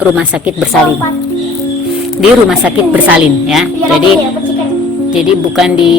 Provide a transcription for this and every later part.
rumah sakit bersalin. Di rumah sakit bersalin ya. Jadi bukan di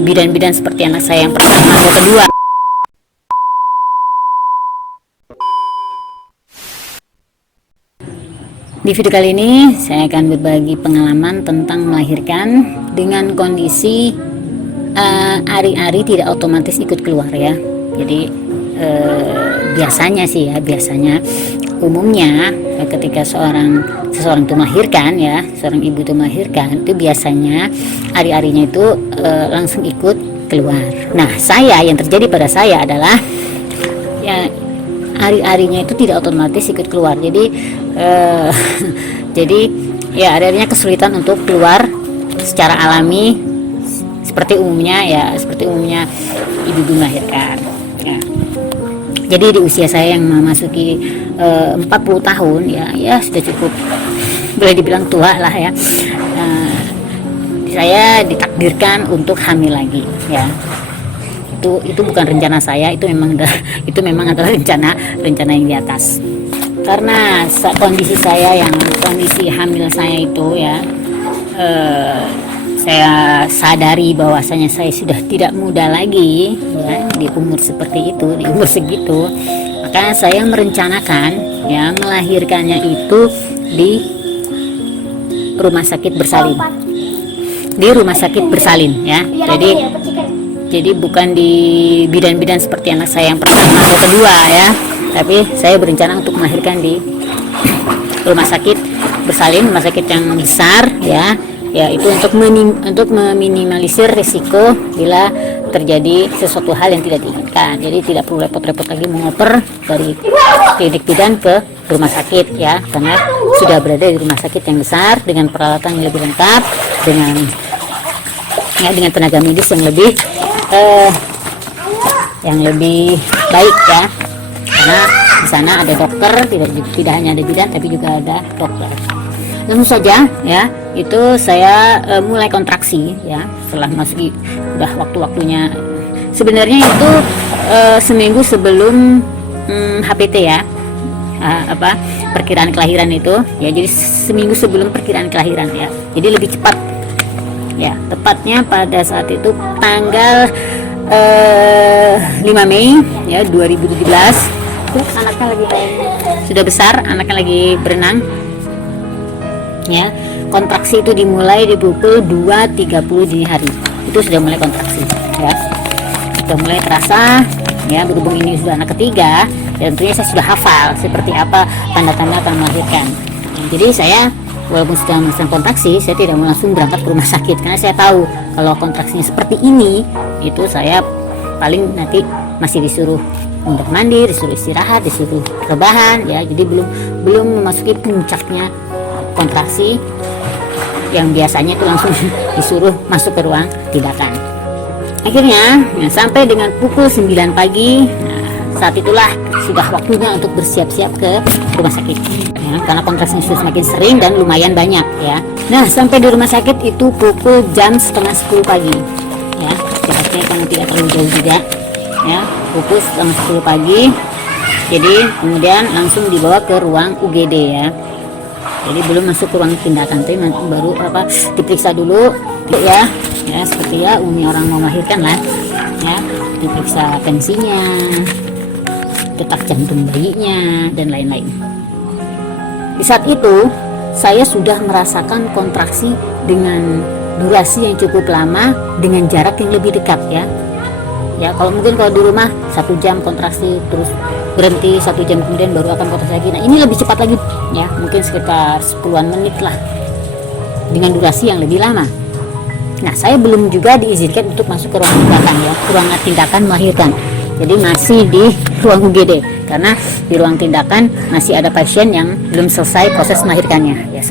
bidan-bidan seperti anak saya yang pertama atau kedua. Di video kali ini saya akan berbagi pengalaman tentang melahirkan dengan kondisi ari-ari tidak otomatis ikut keluar ya. Jadi biasanya umumnya ketika seseorang itu melahirkan ya, seorang ibu itu melahirkan, itu biasanya ari-arinya itu langsung ikut keluar. Nah, yang terjadi pada saya adalah ya, ari-arinya itu tidak otomatis ikut keluar. Jadi ya ari-arinya kesulitan untuk keluar secara alami seperti umumnya ibu-ibu melahirkan ya. Jadi di usia saya yang memasuki 40 tahun ya sudah cukup boleh dibilang tua lah ya. Saya ditakdirkan untuk hamil lagi ya. Itu bukan rencana saya, itu memang adalah rencana yang di atas. Karena kondisi hamil saya itu ya, saya sadari bahwasanya saya sudah tidak muda lagi ya, di umur seperti itu, di umur segitu. Maka saya merencanakan ya melahirkannya itu di rumah sakit bersalin. Di rumah sakit bersalin ya. Jadi bukan di bidan-bidan seperti anak saya yang pertama atau kedua ya, tapi saya berencana untuk melahirkan di rumah sakit bersalin, rumah sakit yang besar ya itu untuk meminimalisir risiko bila terjadi sesuatu hal yang tidak diinginkan. Jadi tidak perlu repot-repot lagi mengoper dari klinik bidan ke rumah sakit ya, karena sudah berada di rumah sakit yang besar dengan peralatan yang lebih lengkap, dengan tenaga medis yang lebih baik ya, karena di sana ada dokter, tidak hanya ada bidan tapi juga ada dokter. Langsung saja ya, itu saya mulai kontraksi ya, setelah udah waktunya. Sebenarnya itu seminggu sebelum HPT ya, perkiraan kelahiran itu ya, jadi seminggu sebelum perkiraan kelahiran ya, jadi lebih cepat ya, tepatnya pada saat itu tanggal 5 Mei ya 2017. Anaknya lagi sudah besar, anaknya lagi berenang ya. Kontraksi itu dimulai di pukul 2.30 dini hari, itu sudah mulai kontraksi ya, sudah mulai terasa ya. Berhubung ini sudah anak ketiga dan tentunya saya sudah hafal seperti apa tanda-tanda akan melahirkan. Jadi saya walaupun sudah melakukan kontraksi, saya tidak mau langsung berangkat ke rumah sakit, karena saya tahu kalau kontraksinya seperti ini, itu saya paling nanti masih disuruh untuk mandi, disuruh istirahat, disuruh rebahan ya. Jadi belum memasuki puncaknya kontraksi yang biasanya itu langsung disuruh masuk ke ruang tindakan. Akhirnya ya, sampai dengan pukul 9 pagi, saat itulah sudah waktunya untuk bersiap-siap ke rumah sakit ya, karena kontraksinya sudah semakin sering dan lumayan banyak ya. Nah, sampai di rumah sakit itu pukul jam setengah 10 pagi ya, jaraknya karena tidak terlalu jauh juga ya, pukul setengah 10 pagi. Jadi kemudian langsung dibawa ke ruang UGD ya. Jadi belum masuk ke ruang tindakan, tapi baru diperiksa dulu ya seperti ya umumnya orang mau melahirkan lah ya, diperiksa tensinya, detak jantung bayinya dan lain-lain. Di saat itu saya sudah merasakan kontraksi dengan durasi yang cukup lama dengan jarak yang lebih dekat ya. Kalau di rumah 1 jam kontraksi terus berhenti, 1 jam kemudian baru akan kontraksi lagi. Nah, ini lebih cepat lagi ya, mungkin sekitar 10-an menit lah dengan durasi yang lebih lama. Nah, saya belum juga diizinkan untuk masuk ke ruang tindakan ya, ruang tindakan melahirkan. Jadi masih di ruang UGD, karena di ruang tindakan masih ada pasien yang belum selesai proses melahirkannya ya.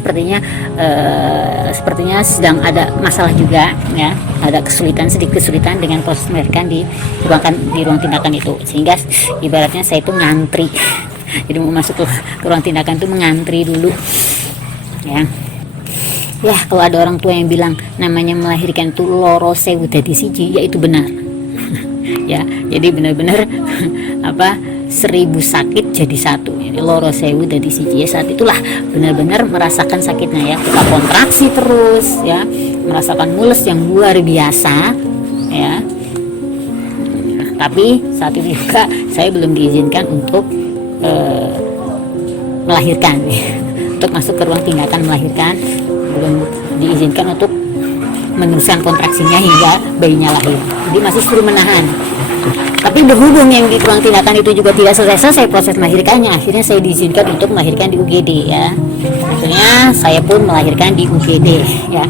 Sepertinya sedang ada masalah juga ya, ada sedikit kesulitan dengan proses melahirkan di ruang tindakan itu, sehingga ibaratnya saya itu ngantri. Jadi mau masuk ke ruang tindakan itu mengantri dulu ya. Kalau ada orang tua yang bilang namanya melahirkan itu loro sewu dadi siji, ya itu benar ya. Jadi benar-benar 1000 sakit jadi satu ya. ini loro sewu dari siji. Saat itulah benar-benar merasakan sakitnya ya, kita kontraksi terus ya, merasakan mules yang luar biasa ya. Tapi saat itu juga saya belum diizinkan untuk melahirkan untuk masuk ke ruang tindakan melahirkan, belum diizinkan untuk meneruskan kontraksinya hingga bayinya lahir. Jadi masih suruh menahan. Tapi berhubung yang di ruang tindakan itu juga tidak selesai proses melahirkannya, akhirnya saya diizinkan untuk melahirkan di UGD ya. Akhirnya saya pun melahirkan di UGD ya.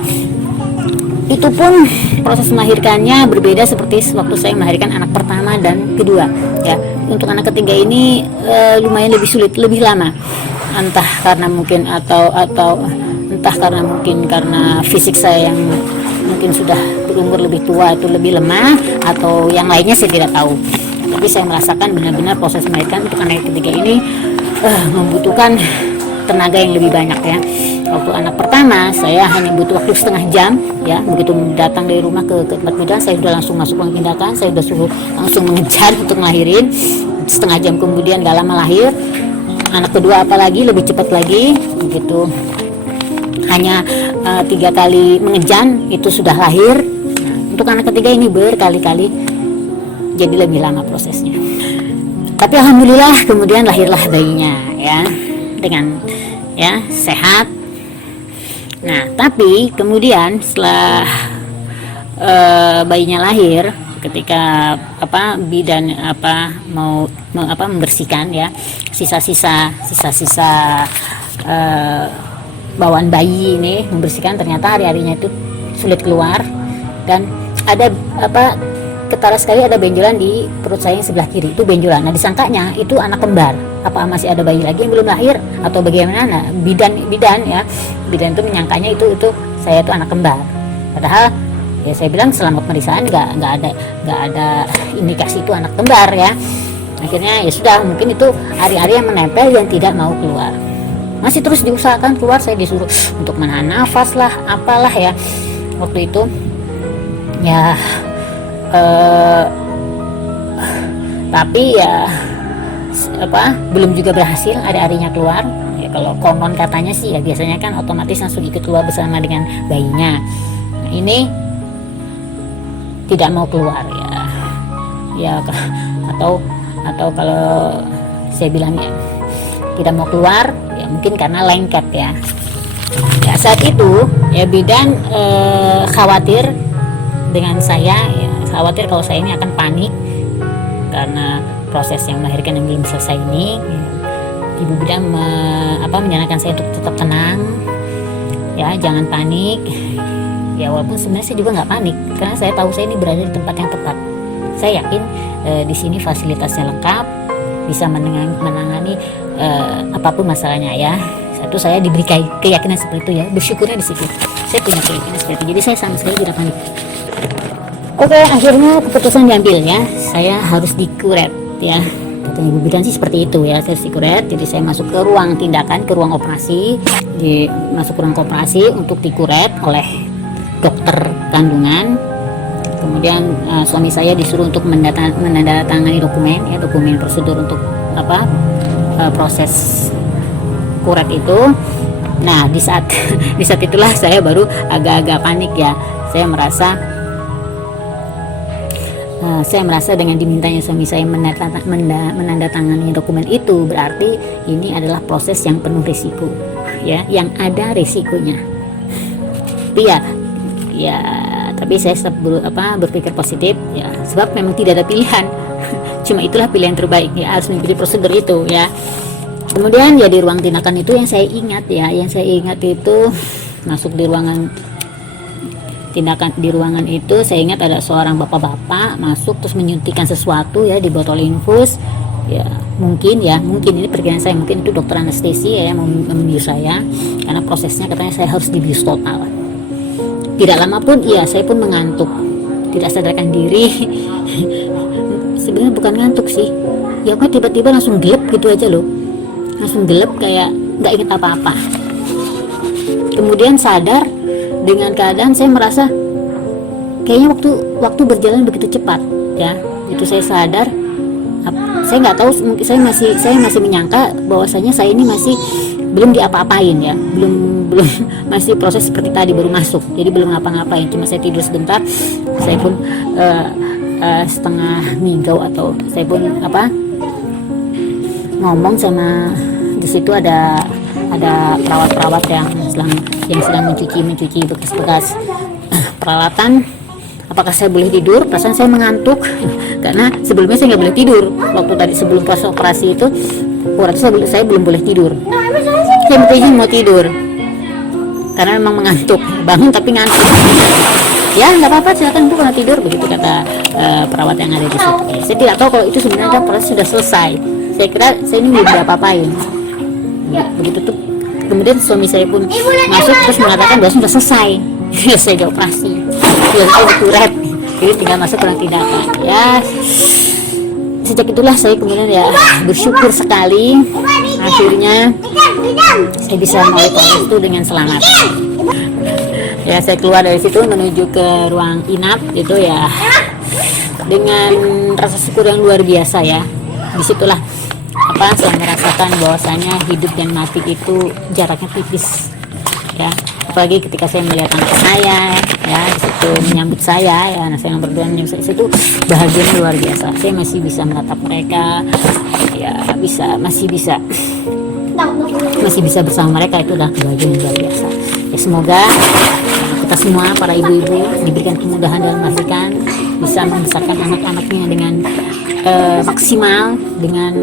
Itu pun proses melahirkannya berbeda seperti waktu saya melahirkan anak pertama dan kedua ya. Untuk anak ketiga ini lumayan lebih sulit, lebih lama. Entah karena mungkin atau entah karena mungkin karena fisik saya yang mungkin sudah berumur lebih tua itu lebih lemah, atau yang lainnya saya tidak tahu. Tapi saya merasakan benar-benar proses melahirkan untuk anak ketiga ini membutuhkan tenaga yang lebih banyak ya. Waktu anak pertama saya hanya butuh waktu setengah jam ya, begitu datang dari rumah ke tempat bidan saya sudah langsung masuk ruang tindakan, saya sudah suruh langsung mengejar untuk ngelahirin. Setengah jam kemudian gak lama lahir. Anak kedua apalagi lebih cepat lagi, begitu hanya 3 kali mengejan itu sudah lahir. Nah, untuk anak ketiga ini berkali-kali, jadi lebih lama prosesnya. Tapi alhamdulillah kemudian lahirlah bayinya ya, dengan ya sehat. Nah tapi kemudian setelah bayinya lahir, ketika bidan mau membersihkan ya sisa-sisa bawaan bayi ini, membersihkan, ternyata hari-harinya itu sulit keluar dan ada ketara sekali, ada benjolan di perut saya yang sebelah kiri, itu benjolan. Nah disangkanya itu anak kembar, apa masih ada bayi lagi yang belum lahir atau bagaimana. Nah, bidan itu menyangkanya itu saya itu anak kembar, padahal ya saya bilang selama pemeriksaan nggak ada indikasi itu anak kembar ya. Akhirnya ya sudah, mungkin itu hari-hari yang menempel yang tidak mau keluar. Masih terus diusahakan keluar, saya disuruh untuk menahan nafas lah, apalah ya waktu itu ya. Tapi ya belum juga berhasil hari-harinya keluar ya. Kalau konon katanya sih ya biasanya kan otomatis langsung ikut keluar bersama dengan bayinya. Nah, ini tidak mau keluar ya atau kalau saya bilang ya tidak mau keluar ya mungkin karena lengket ya. Saat itu ya bidan khawatir dengan saya ya, khawatir kalau saya ini akan panik karena proses yang melahirkan yang belum selesai ini ya. Ibu bidan menyarankan saya untuk tetap tenang ya, jangan panik ya. Walaupun sebenarnya saya juga nggak panik karena saya tahu saya ini berada di tempat yang tepat. Saya yakin di sini fasilitasnya lengkap, bisa menangani apapun masalahnya ya. Satu, saya diberi keyakinan seperti itu ya, bersyukurnya di situ. Saya punya keyakinan seperti itu, jadi saya sama sekali tidak panik. Oke, akhirnya keputusan diambil ya, saya harus dikuret ya. Katanya ibu bidan sih seperti itu ya, saya harus dikuret. Jadi saya masuk ke ruang tindakan, ke ruang operasi, masuk ke ruang operasi untuk dikuret oleh dokter kandungan. Kemudian suami saya disuruh untuk menandatangani dokumen prosedur untuk proses kuret itu. Nah di saat itulah saya baru agak-agak panik ya. Saya merasa dengan dimintanya suami saya menandatangani dokumen itu berarti ini adalah proses yang penuh risiko ya, yang ada risikonya. Tapi saya berpikir positif ya, sebab memang tidak ada pilihan. Cuma itulah pilihan terbaik ya, harus memilih prosedur itu ya. Kemudian ya di ruang tindakan itu yang saya ingat itu masuk di ruangan tindakan. Di ruangan itu saya ingat ada seorang bapak-bapak masuk terus menyuntikkan sesuatu ya di botol infus ya. Mungkin ini perkiraan saya, mungkin itu dokter anestesi ya yang membius saya, karena prosesnya katanya saya harus dibius total. Tidak lama pun ya saya pun mengantuk, tidak sadarkan diri. Sebenarnya bukan ngantuk sih ya, kok tiba-tiba langsung gelap gitu aja loh, langsung gelap kayak nggak ingat apa-apa. Kemudian sadar dengan keadaan saya merasa kayaknya waktu berjalan begitu cepat ya. Itu saya sadar saya nggak tahu, mungkin saya masih menyangka bahwasanya saya ini masih belum diapa-apain ya, belum masih proses seperti tadi, baru masuk, jadi belum ngapa-ngapain, cuma saya tidur sebentar, saya pun setengah minggu, atau saya pun ngomong sama, di situ ada perawat-perawat yang sedang mencuci bekas-bekas peralatan. Apakah saya boleh tidur? Perasaan saya mengantuk karena sebelumnya saya nggak boleh tidur. Waktu tadi sebelum proses operasi itu, saya belum boleh tidur. Saya minta izin mau tidur karena memang mengantuk, bangun tapi ngantuk. Ya nggak apa-apa, silakan Bu kalau tidur, begitu kata perawat yang ada di situ. Saya tidak tahu kalau itu sebenarnya proses sudah selesai. Saya kira saya ini belum diapa-apain. Begitu tuh, kemudian suami saya pun masuk terus mengatakan bahwa sudah selesai. Saya dioperasi, saya dituret, jadi tinggal masuk ruang tindakan. Ya, sejak itulah saya kemudian ya bersyukur sekali, akhirnya saya bisa melalui proses itu dengan selamat. Ya, saya keluar dari situ menuju ke ruang inap itu ya dengan rasa syukur yang luar biasa ya. Disitulah saya merasakan bahwasanya hidup dan mati itu jaraknya tipis ya, apalagi ketika saya melihat anak saya ya di situ menyambut saya ya, anak saya yang berdua menyambut saya, itu bahagianya luar biasa. Saya masih bisa menatap mereka ya, masih bisa bersama mereka, itu adalah kebahagiaan yang luar biasa ya. Semoga kita semua para ibu-ibu diberikan kemudahan dalam melahirkan, bisa membesarkan anak-anaknya dengan maksimal, dengan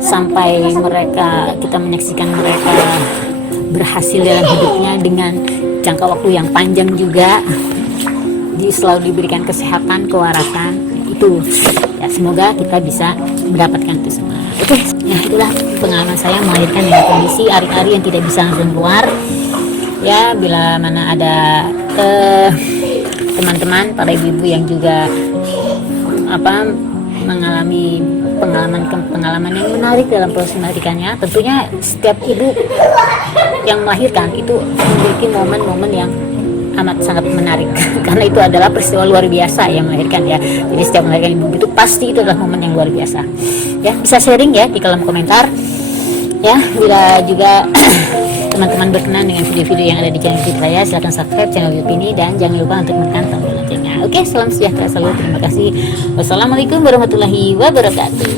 sampai kita menyaksikan mereka berhasil dalam hidupnya dengan jangka waktu yang panjang juga, selalu diberikan kesehatan, kewarasan itu ya. Semoga kita bisa mendapatkan itu semua. Oke, ya itulah pengalaman saya melahirkan dengan kondisi ari-ari yang tidak bisa langsung keluar ya. Bila mana ada teman-teman para ibu-ibu yang juga mengalami pengalaman yang menarik dalam proses melahirkannya, tentunya setiap ibu yang melahirkan itu memiliki momen-momen yang amat sangat menarik karena itu adalah peristiwa luar biasa yang melahirkan ya. Jadi setiap melahirkan ibu itu pasti itu adalah momen yang luar biasa ya. Bisa sharing ya di kolom komentar ya. Bila juga teman-teman berkenan dengan video-video yang ada di channel YouTube saya, silahkan subscribe channel YouTube ini dan jangan lupa untuk menekan tombol loncengnya. Oke, salam sejahtera selalu, terima kasih. Wassalamualaikum warahmatullahi wabarakatuh.